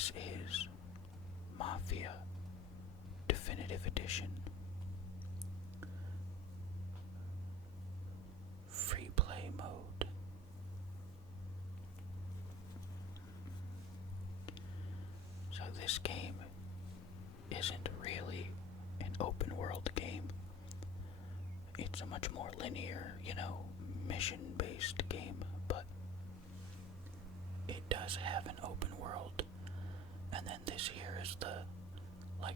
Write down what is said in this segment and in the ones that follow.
This is Mafia Definitive Edition. Free play mode. So this game isn't really an open world game. It's a much more linear, mission-based game, but it does have an open world. And then this here is the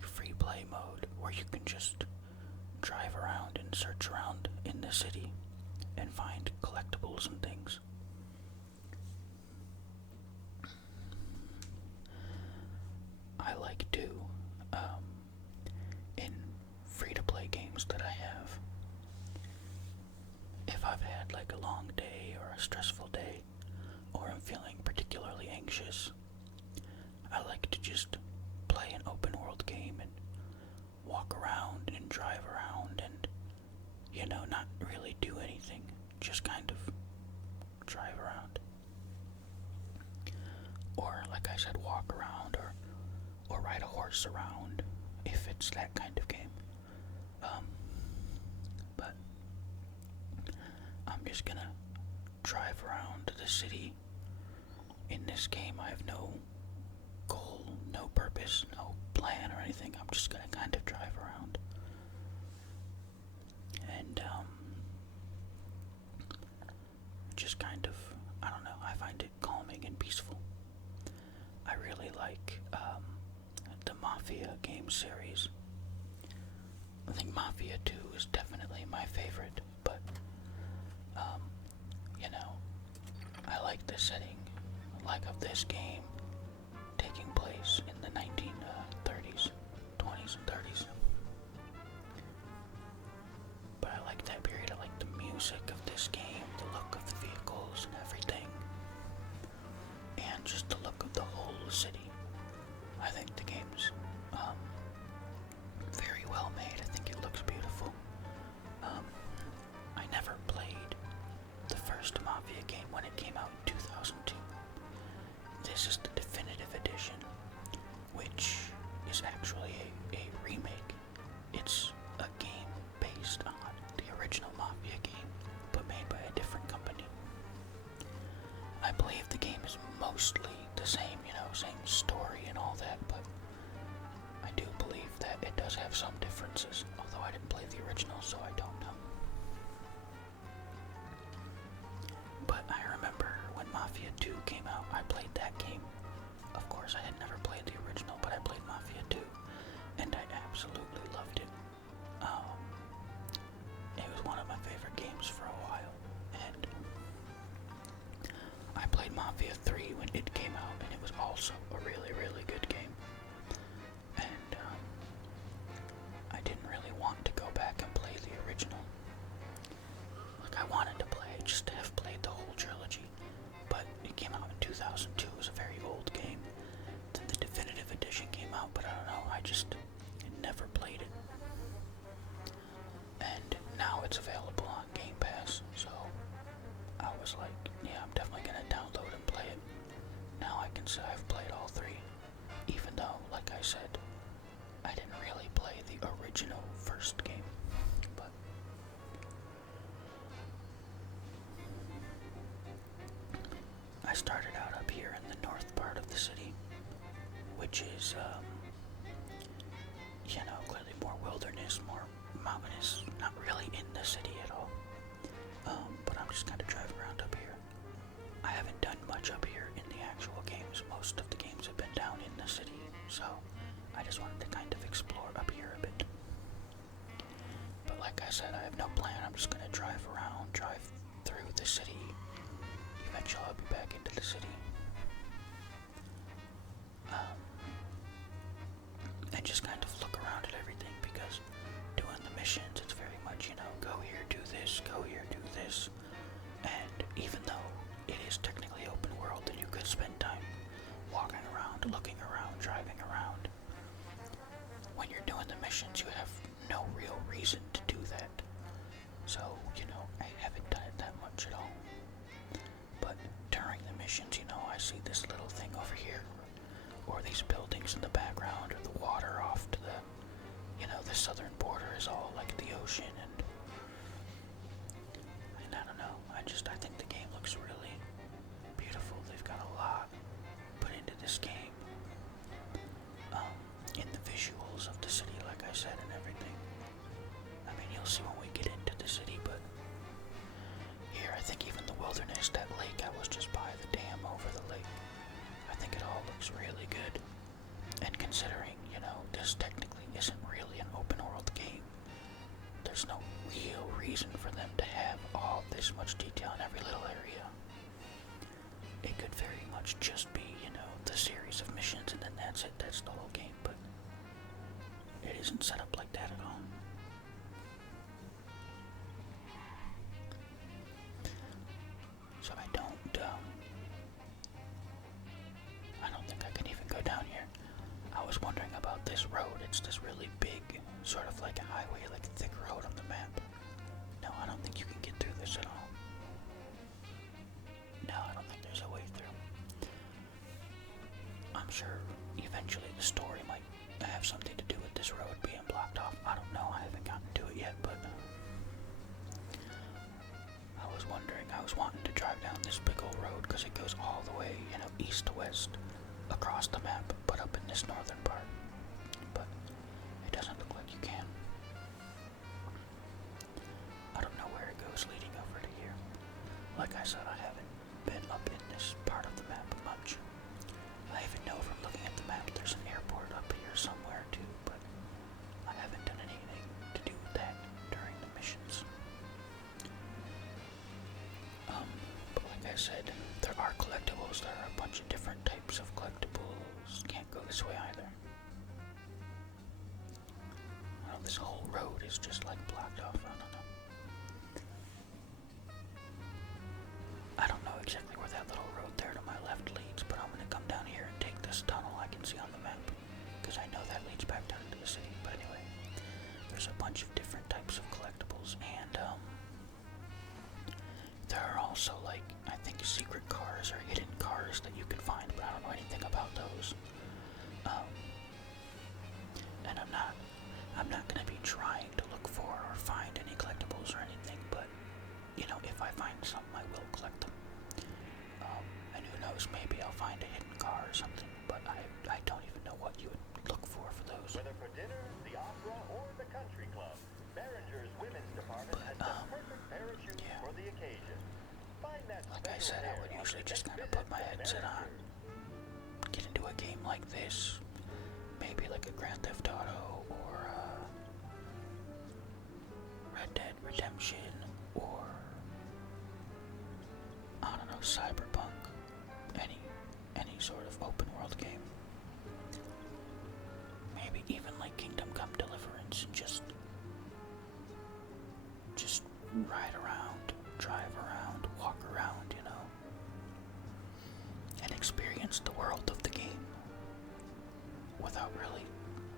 free play mode where you can just drive around and search around in the city and find collectibles and things. I like to, in free-to-play games that I have, if I've had a long day or a stressful day, or I'm feeling particularly anxious, I like to just play an open world game and walk around and drive around and, not really do anything, just kind of drive around. Or, like I said, walk around or ride a horse around, if it's that kind of game. But I'm just gonna drive around the city. In this game, I have no goal, no purpose, no plan or anything. I'm just gonna kind of drive around. And, just kind of, I don't know, I find it calming and peaceful. I really like, the Mafia game series. I think Mafia 2 is definitely my favorite, but, I like the setting, of this game taking place in the 1930s, 20s and 30s. But I like that period. I like the music of this game, the look of the vehicles and everything, and just the look of the whole city. I think the game's very well made. I think it looks beautiful. I never played the first Mafia game when it came out in 2002. This is the Definitive Edition, which is actually a remake. It's a game based on the original Mafia game, but made by a different company. I believe the game is mostly the same, same story and all that, but I do believe that it does have some differences, although I didn't play the original, so I don't know. But I remember when Mafia 2 came out, I played that game. Of course, I had never played the original, but I played Mafia 2, and I absolutely loved it. It was one of my favorite games for a while, and I played Mafia 3 when it came out, and it was also a really, really good game. And I didn't really want to go back and play the original. I wanted to play it just to have played the whole trilogy, but it came out in 2002. It was a very old game. Then the Definitive Edition came out, but I don't know, I just never played it. And now it's available on Game Pass, so I was like, yeah, I'm definitely gonna download and play it. Now I can say I've played all three, even though, like I said, I didn't really play the original first game. But I started out up here in the north part of the city, which is, clearly more wilderness, more mountainous, not really in the city at all. But I'm just kind of driving around up here. I haven't done much up here in the actual games. Most of the games have been down in the city, so I just wanted to kind of explore up here a bit. But like I said, I have no plan. I'm just gonna drive around, drive through the city. Eventually I'll be back into the city. And just kind of look around at everything, because doing the missions, it's very much, go here, do this, go here, do this. And even though it is technically open world, and you could spend time walking around, looking around, driving around, when you're doing the missions, you have no real reason to do that. So, I haven't done it that much at all. But during the missions, I see this little thing over here, or these northern border is all like the ocean, and I don't know. I think the game looks really beautiful. They've got a lot put into this game, in the visuals of the city, like I said, and everything. I mean, you'll see when we get into the city, but here, I think even the wilderness, that lake, I was just by the dam over the lake. I think it all looks really good. And considering, this technically isn't really an open world game, there's no real reason for them to have all this much detail in every little area. It could very much just be, the series of missions and then that's it, that's the whole game, but it isn't set up like that at all. So I don't think I can even go down here. I was wondering about this road. It's this really big, sort of like a highway, like a thick road on the map. No, I don't think you can get through this at all. No, I don't think there's a way through. I'm sure eventually the story might have something to do with this road being blocked off. I don't know, I haven't gotten to it yet, but I was wondering, I was wanting to drive down this big old road because it goes all the way, east to west across the map, but up in this northern part. But it doesn't look like you can. I don't know where it goes leading over to here. Like I said, I haven't been up in this part of the map much. I even know from looking at the map there's an airport up here somewhere too, but I haven't done anything to do with that during the missions. But like I said, there are collectibles. There are a bunch of different types of collectibles. Can't go this way either. Well, this whole road is just like blocked off. I don't know exactly where that little road there to my left leads, but I'm gonna come down here and take this tunnel I can see on the map, because I know that leads back down into the city. But anyway, there's a bunch of different types of collectibles, and there are also, like, I think secret cars or hidden cars that you can find, but I don't know anything about those. And I'm not gonna be trying to look for or find any collectibles or anything, but if I find some, I will collect them. And who knows, maybe I'll find a hidden car or something, but I don't even know what you would look for those. Whether for dinner, the opera, or the country club, Behringer's women's department has the perfect pair of shoes for the occasion. Find that like I said, I would usually just kind of put my headset on, get into a game like this, maybe like a Grand Theft Auto or Red Dead Redemption or I don't know, Cyberpunk, any sort of open world game. Maybe even like Kingdom Come Deliverance, and just ride around, drive around, walk around, and experience the world of the game without really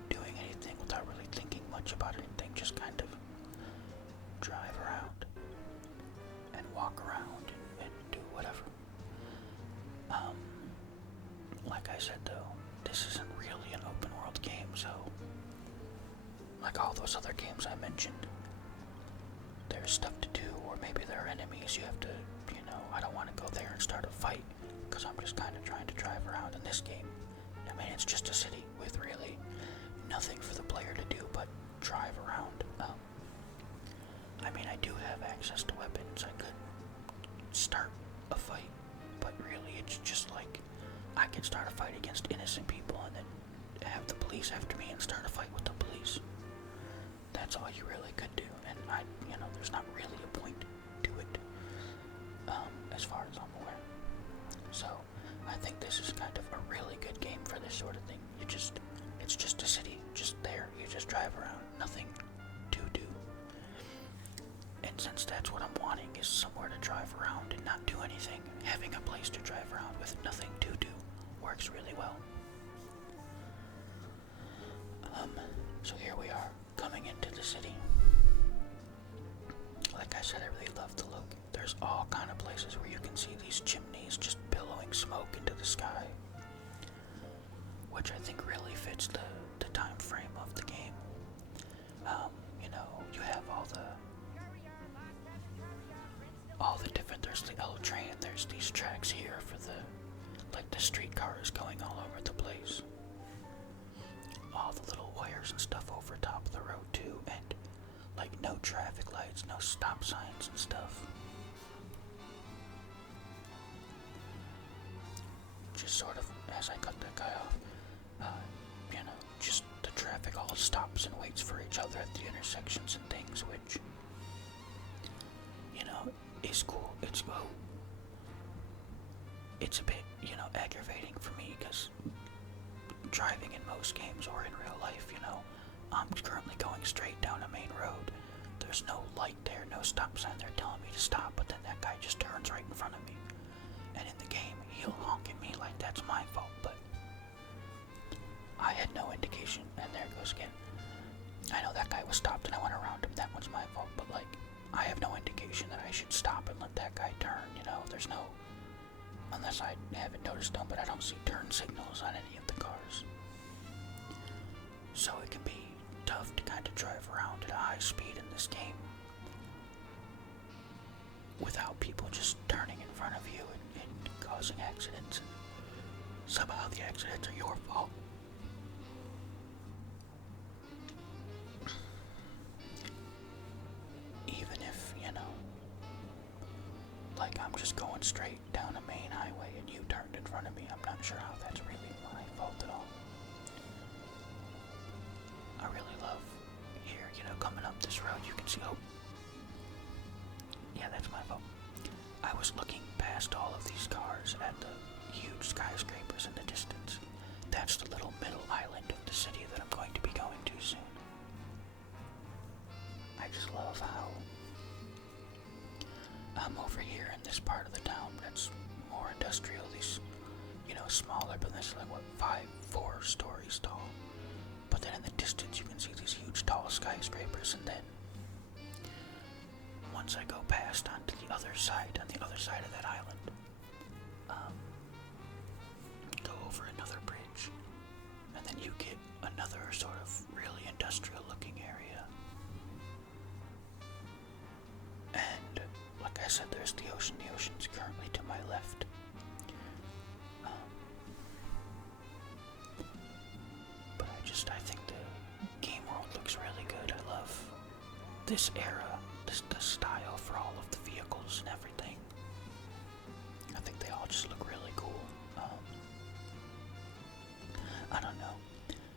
doing anything, without really thinking much about anything, just kind of drive around and walk around and do whatever. Like I said though, this isn't really an open world game, so like all those other games I mentioned, there's stuff to do, or maybe there are enemies you have to, I don't want to go there and start a fight, because I'm just kind of trying to drive around. In this game, I mean, it's just a city with really nothing for the player to do but drive around. I mean, I do have access to weapons. I could start a fight, but really it's just like I could start a fight against innocent people and then have the police after me and start a fight with the police. That's all you really could do, and there's not really a point to it, as far as I'm aware. So, I think this is kind of a really good game for this sort of thing. It's just a city, just there, you just drive around, nothing to do. And since that's what I'm wanting, is somewhere to drive around and not do anything, having a place to drive around with nothing to do works really well. So here we are, coming into the city. Like I said, I really love the look. There's all kind of places where you can see these chimneys just billowing smoke into the sky, which I think really fits the time frame of the game. traffic lights, no stop signs and stuff. Just sort of, as I cut that guy off, just the traffic all stops and waits for each other at the intersections and things, which, is cool. It's a bit, aggravating for me, because driving in most games or in real life, I'm currently going straight down a main road. There's no light there, no stop sign there telling me to stop, but then that guy just turns right in front of me. And in the game, he'll honk at me like that's my fault, but I had no indication, and there it goes again. I know that guy was stopped and I went around him, that one's my fault, but I have no indication that I should stop and let that guy turn, there's no, unless I haven't noticed them, but I don't see turn signals on any of the cars. So it can be tough to kind of drive around at a high speed in this game without people just turning in front of you and causing accidents, and somehow the accidents are your fault. Even if, I'm just going straight down a main highway and you turned in front of me, I'm not sure how that's really my fault at all. I really love here, coming up this road, you can see, yeah, that's my fault. I was looking past all of these cars at the huge skyscrapers in the distance. That's the little middle island of the city that I'm going to be going to soon. I just love how I'm over here in this part of the town that's more industrial, these, smaller, but this is 4 stories tall. But then in the distance you can see these huge tall skyscrapers, and then once I go past onto the other side, on the other side of that island, go over another bridge, and then you get another sort of really industrial looking area. And like I said, there's the ocean. The ocean's currently to my left. But I think the game world looks really good. I love this era, the style for all of the vehicles and everything. I think they all just look really cool. I don't know.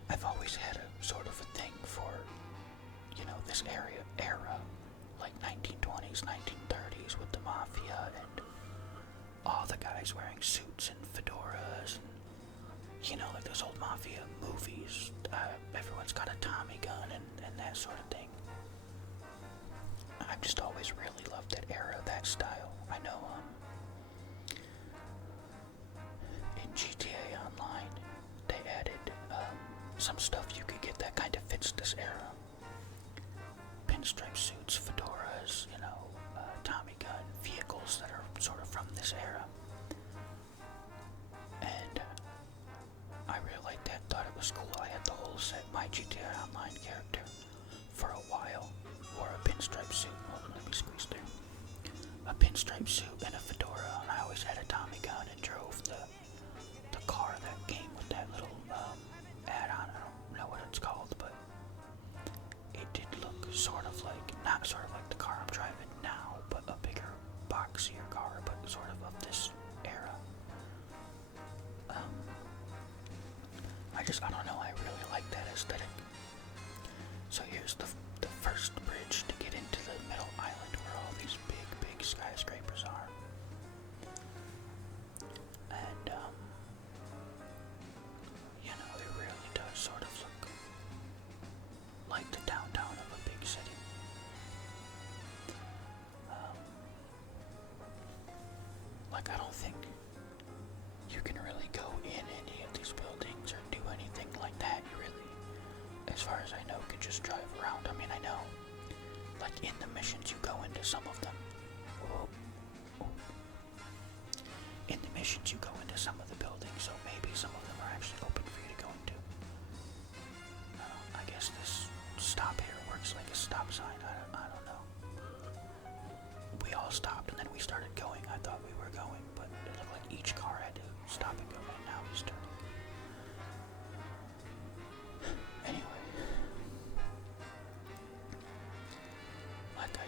I've always had a sort of a thing for, this era, like 1920s, 1930s with the Mafia and all the guys wearing suits and fedoras and, like those old Mafia movies. Everyone's got a Tommy gun and that sort of thing. I've just always really loved that era, that style. I know, in GTA Online, they added, some stuff you could get that kind of fits this era. Pinstripe suits, fedoras, Tommy gun, vehicles that are sort of from this era. And I really liked that, thought it was cool. I had the whole set. My GTA Online character, for a while, wore a pinstripe suit. Well, let me squeeze through. A pinstripe suit and a fedora, and I always had a Tommy gun and drove the car that came with that little add-on. I don't know what it's called, but it did look not sort of like the car I'm driving now, but a bigger, boxier car, but sort of this era. I don't know, I really like that aesthetic. So here's the first bridge to get into the middle island where all these big skyscrapers are. And, it really does sort of look like the downtown of a big city. I don't think you can really go in any of these buildings or do anything like that. You really, as far as I know, could just drive around. I mean, I know, in the missions, you go into some of them. In the missions, you go into some of the buildings, so maybe some of them are actually open for you to go into. I guess this stop here works like a stop sign. I don't know. We all stopped and then we started going. I thought we were going, but it looked like each car had to stop and go, and now he's turning. Anyway.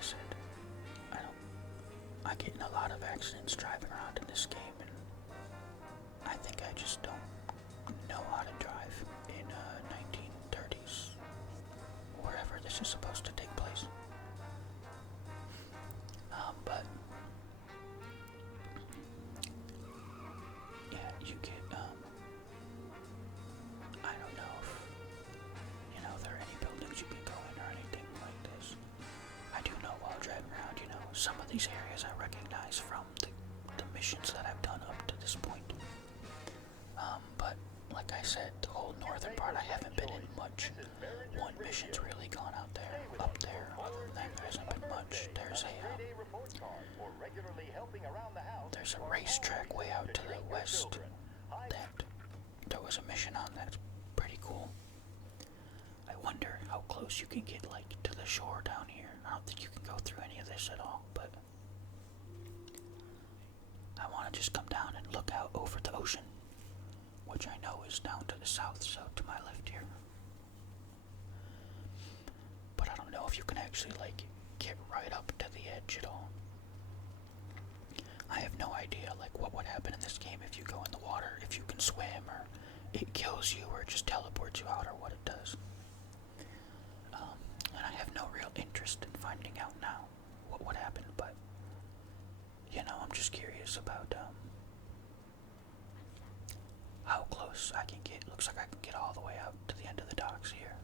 I said, I get in a lot of accidents driving around in this game, and I think I just don't know how to drive in 1930s, wherever this is supposed to take place. But yeah, you get I don't know if there are any buildings you can go in or anything like this. I do know while driving around, some of these areas I recognize from the missions that I've done up to this point. But like I said, the whole northern part I haven't been in much. One mission's really gone out there, up there. Other than that, there hasn't been much. There's a racetrack way out to the west that there was a mission on. That's pretty cool. I wonder how close you can get, like, to the shore down here. I don't think you can go through any of this at all, but I want to just come down and look out over the ocean, which I know is down to the south, so to my left here. But I don't know if you can actually, like, get right up to the edge at all. I have no idea, like, what would happen in this game if you go in the water, if you can swim, or it kills you, or it just teleports you out, or what it does. And I have no real interest in finding out now what would happen, but, I'm just curious about, how close I can get. Looks like I can get all the way out to the end of the docks here.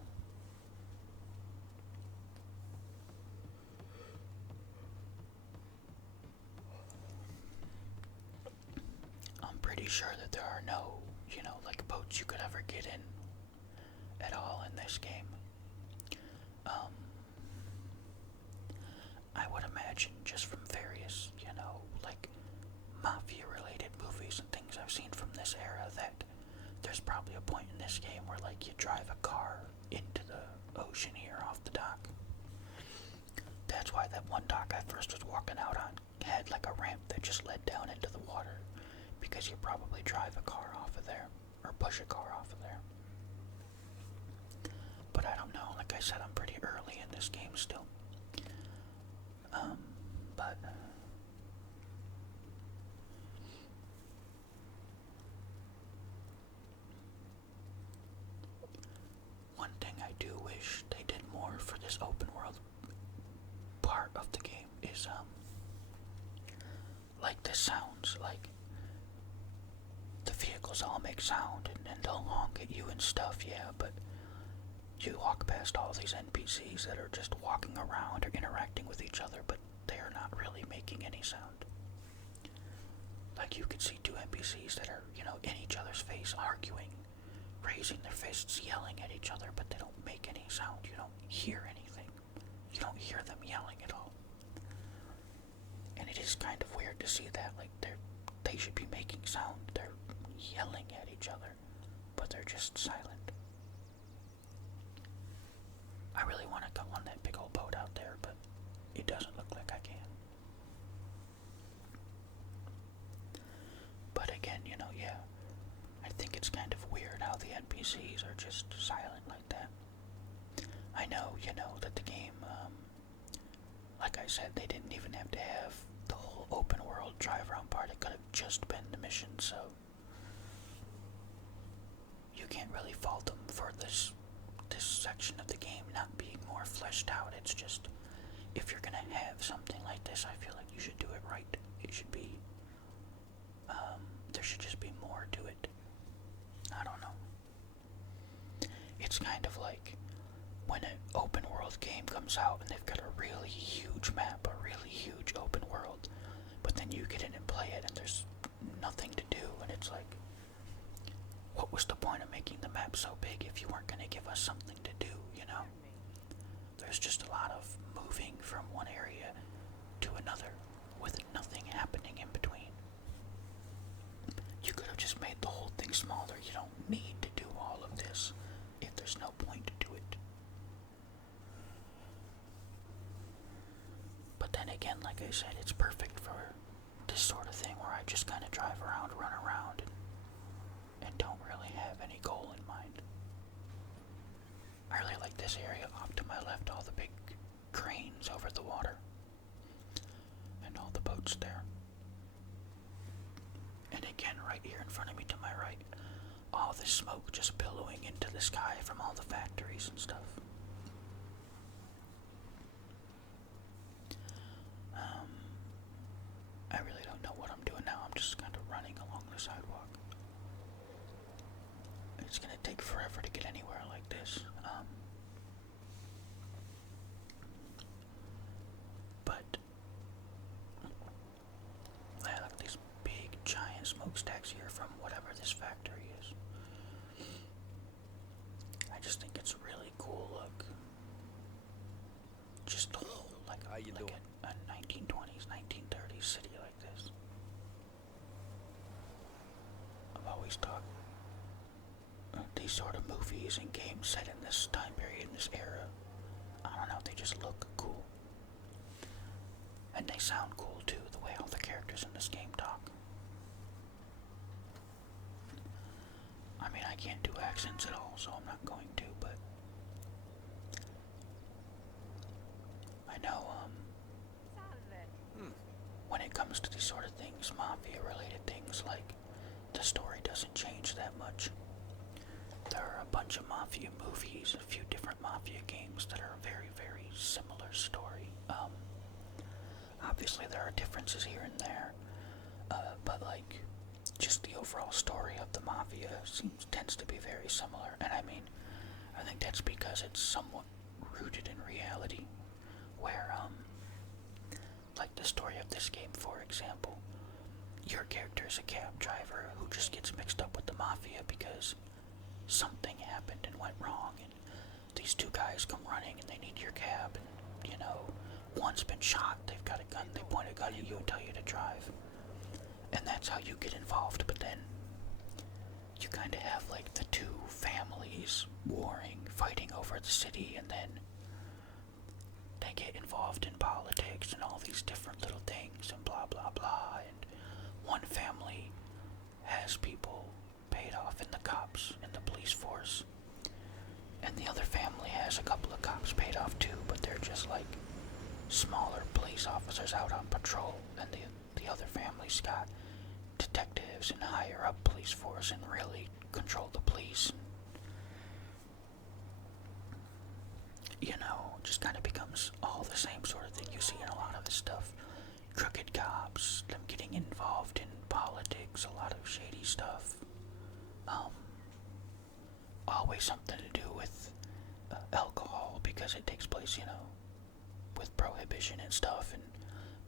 I'm pretty sure that there are no, like, boats you could ever get in at all in this game. I would imagine just from various, like, mafia-related movies and things I've seen from this era that there's probably a point in this game where, like, you drive a car into the ocean here off the dock. That's why that one dock I first was walking out on had, like, a ramp that just led down into the water, because you probably drive a car off of there, or push a car off of there. But I don't know, like I said, I'm pretty early in this game still. But one thing I do wish they did more for this open world part of the game is, like, the sounds, like, the vehicles all make sound and they'll honk at you and stuff, yeah, but you walk past all these NPCs that are just walking around or interacting with each other, but they are not really making any sound. Like, you could see two NPCs that are, in each other's face, arguing, raising their fists, yelling at each other, but they don't make any sound. You don't hear anything. You don't hear them yelling at all. And it is kind of weird to see that. Like, they should be making sound. They're yelling at each other, but they're just silent. I really want to go on that big old boat out there, but it doesn't look like I can. But again, yeah, I think it's kind of weird how the NPCs are just silent like that. I know, that the game, like I said, they didn't even have to have the whole open world drive around part. It could have just been the mission, so you can't really fault them for this section of the game not being more fleshed out. It's just, if you're gonna have something like this, I feel like you should do it right. It should be, there should just be more to it. I don't know. It's kind of like when an open world game comes out and they've got a really huge map, a really huge open world, but then you get in and play it and there's nothing to do, and it's like, what was the point of making the map so big if you weren't going to give us something to do, There's just a lot of moving from one area to another with nothing happening in between. You could have just made the whole thing smaller. You don't need to do all of this if there's no point to it. But then again, like I said, it's perfect for this sort of thing where I just kind of drive around, run around, and don't really have any goal in mind. I really like this area off to my left, all the big cranes over the water. the sky from all the factories and stuff. I really don't know what I'm doing now. I'm just kind of running along the sidewalk. It's gonna take forever to get anywhere like this. But yeah, look at these big giant smokestacks here from whatever this factory is. I just think it's really cool look. Just a whole like a 1920s, 1930s city like this. I've always thought these sort of movies and games set in this time period, in this era, I don't know, they just look cool. And they sound cool too, the way all the characters in this game talk. I mean, I can't do accents at all, so I'm not going to, but I know, when it comes to these sort of things, mafia-related things, like, the story doesn't change that much. There are a bunch of mafia movies, a few different mafia games that are a very, very similar story. Obviously there are differences here and there, but like, just the overall story of the mafia tends to be very similar, and I mean, I think that's because it's somewhat rooted in reality, where, like the story of this game, for example, your character is a cab driver who just gets mixed up with the mafia because something happened and went wrong, and these two guys come running and they need your cab, and, you know, one's been shot, they've got a gun, they point a gun at you and tell you to drive, and that's how you get involved. But then you kind of have like the two families warring, fighting over the city, and then they get involved in politics and all these different little things and blah blah blah, and one family has people paid off in the cops, in the police force, and the other family has a couple of cops paid off too, but they're just like smaller police officers out on patrol, and the other family's got detectives and higher up police force and really control the police. You know, just kind of becomes all the same sort of thing you see in a lot of this stuff. Crooked cops, them getting involved in politics, a lot of shady stuff. Always something to do with alcohol, because it takes place, you know, with prohibition and stuff, and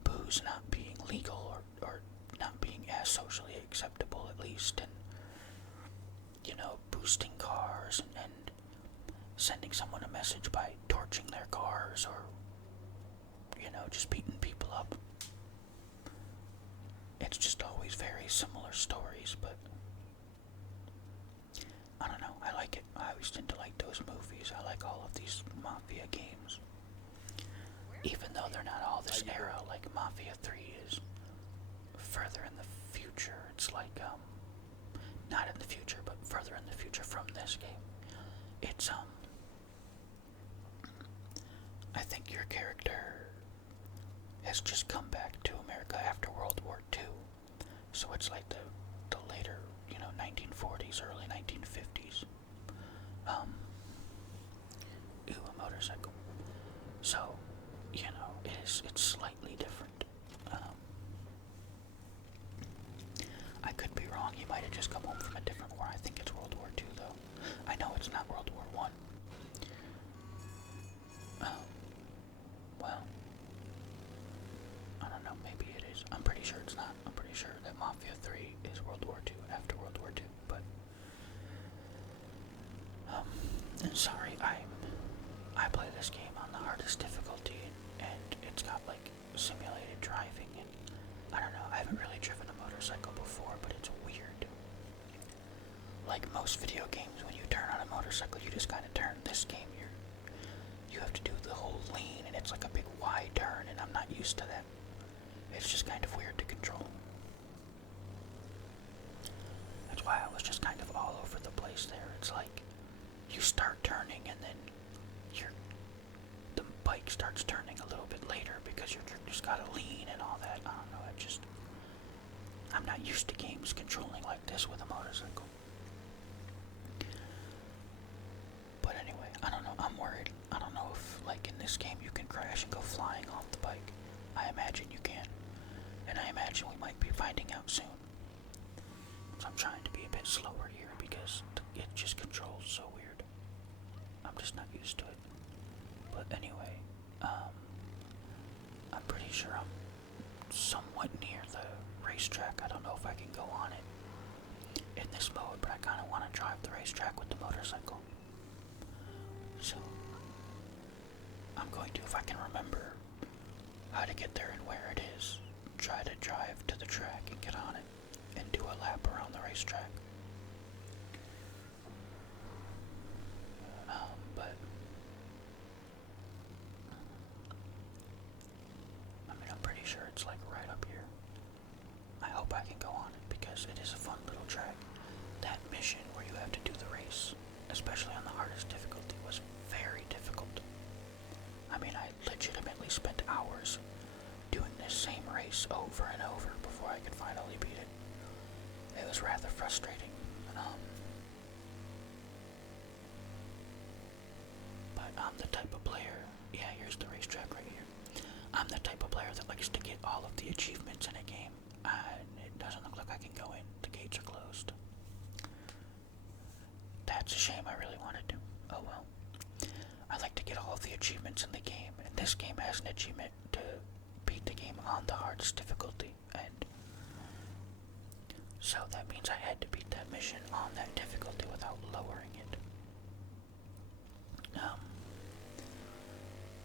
booze not being legal, or not being as socially acceptable at least, and, you know, boosting cars, and sending someone a message by torching their cars, or, you know, just beating people up. It's just always very similar stories, but I don't know, I like it. I always tend to like those movies. I like all of these Mafia games. Even though they're not all this era, like Mafia 3 is further in the future. It's like, not in the future, but further in the future from this game. It's, I think your character has just come back to America after World War II. So it's like the later, you know, 1940s, early 1950s. Ooh, a motorcycle. So, you know, it's slightly different. I could be wrong. He might have just come home from a different war. I think it's World War II, though. I know it's not World War I. Well, I don't know. Maybe it is. I'm pretty sure it's not. I'm pretty sure that Mafia 3 is World War II, after World War II. But, and sorry, I play this game on the hardest difficulty, and it's got like simulated driving, and I don't know, I haven't really driven a motorcycle before, but it's weird. Like most video games, when you turn on a motorcycle, you just kind of turn. This game, you have to do the whole lean, and it's like a big wide turn, and I'm not used to that. It's just kind of weird to control. That's why I was just kind of all over the place there. It's like, you start turning, and then the bike starts turning a little bit later, because you're just gotta lean and all that. I don't know, I'm not used to games controlling like this with a motorcycle. this game you can crash and go flying off the bike. I imagine you can. And I imagine we might be finding out soon. So I'm trying to be a bit slower here because it just controls so weird. I'm just not used to it. But anyway, I'm pretty sure I'm somewhat near the racetrack. I don't know if I can go on it in this mode, but I kind of want to drive the racetrack with the motorcycle. So I'm going to, if I can remember how to get there and where it is, try to drive to the track and get on it and do a lap around the racetrack. But I mean, I'm pretty sure it's like right up here. I hope I can go on it because it is a fun little track. That mission where you have to do the race, especially on the hardest difficulty, was very difficult. I mean, I legitimately spent hours doing this same race over and over before I could finally beat it. It was rather frustrating. But I'm the type of player, yeah, here's the racetrack right here. I'm the type of player that likes to get all of the achievements in a game, and it doesn't look like I can go in. The gates are closed. That's a shame, I really wanted to. Oh well. I like to get all of the achievements in the game, and this game has an achievement to beat the game on the hardest difficulty, and so that means I had to beat that mission on that difficulty without lowering it.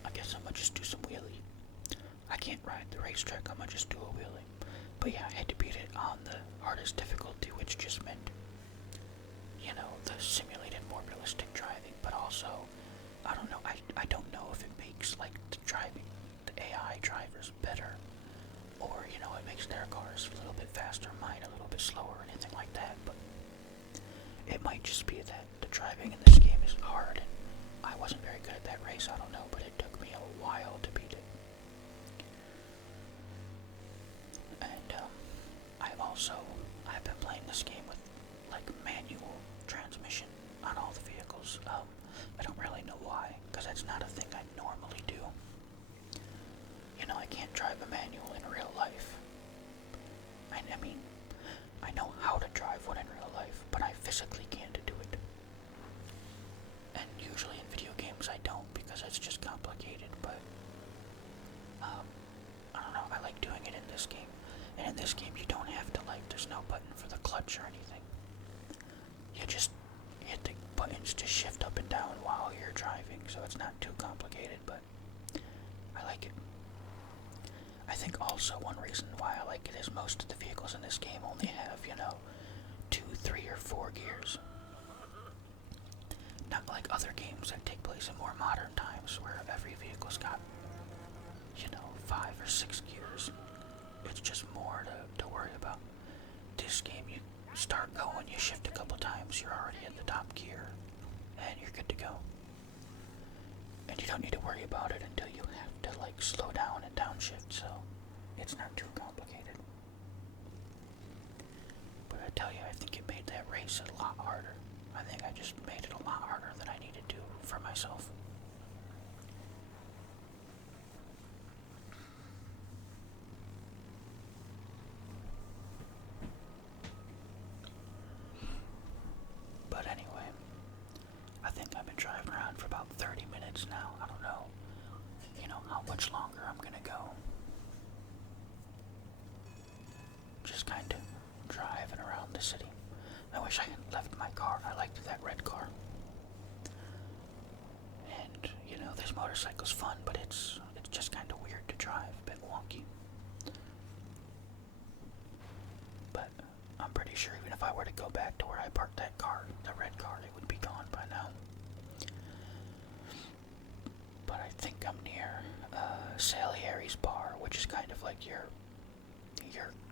I guess I'm gonna just do some wheelie. I can't ride the racetrack, I'm gonna just do a wheelie. But yeah, I had to beat it on the hardest difficulty, which just meant, you know, the simulated more realistic driving, but also, I don't know, I don't know if it makes, like, the AI drivers better, or, you know, it makes their cars a little bit faster, mine a little bit slower, or anything like that, but it might just be that the driving in this game is hard, and I wasn't very good at that race, I don't know, but it took me a while to beat it. And, I've been playing this game with, like, manual transmission on all the vehicles. I don't really know why, because that's not a thing I normally do. You know, I can't drive a manual in real life. I mean, I know how to drive one in real life, but I physically can't do it. And usually in video games I don't, because it's just complicated, but I don't know, I like doing it in this game. And in this game you don't have to, like, there's no button for the clutch or anything. You just hit the buttons to shift up and down while you're driving, so it's not too complicated, but I like it. I think also one reason why I like it is most of the vehicles in this game only have, you know, 2, 3, or 4 gears. Not like other games that take place in more modern times where every vehicle's got, you know, 5 or 6 gears. It's just more to worry about. This game, you start going, you shift a couple times, you're already in the top gear, and you're good to go. And you don't need to worry about it until you have to, like, slow down and downshift, so it's not too complicated. But I tell you, I think it made that race a lot harder. I think I just made it a lot harder than I needed to for myself. But anyway, I think I've been driving around for about 30 minutes now. I don't know, you know, how much longer I'm gonna go. Just kind of driving around the city. I wish I hadn't left my car. I liked that red car. And, you know, this motorcycle's fun, but it's just kind of weird to drive, a bit wonky. But I'm pretty sure even if I were to go back to where I parked that car, the red car, it would be gone by now. But I think I'm near Salieri's bar, which is kind of like your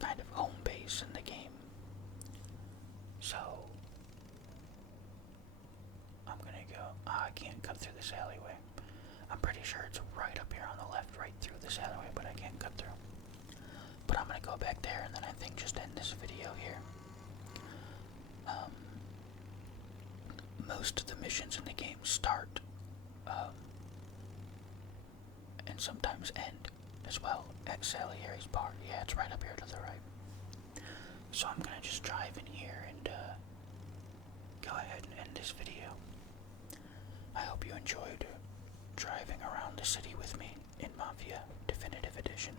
kind of home base in the game. So I'm gonna go. I can't cut through this alleyway. I'm pretty sure it's right up here on the left, right through this alleyway, but I can't cut through. But I'm gonna go back there and then I think just end this video here. Most of the missions in the game start and sometimes end as well at Salieri's bar. Yeah, it's right up here to the right. So I'm gonna just drive in here and go ahead and end this video. I hope you enjoyed driving around the city with me in Mafia Definitive Edition.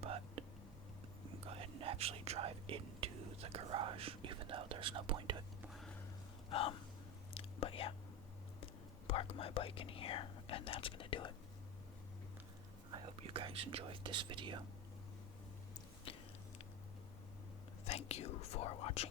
But go ahead and actually drive into the garage, even though there's no point to it. But yeah, park my bike in here, and that's gonna do it. I hope you guys enjoyed this video. Thank you for watching.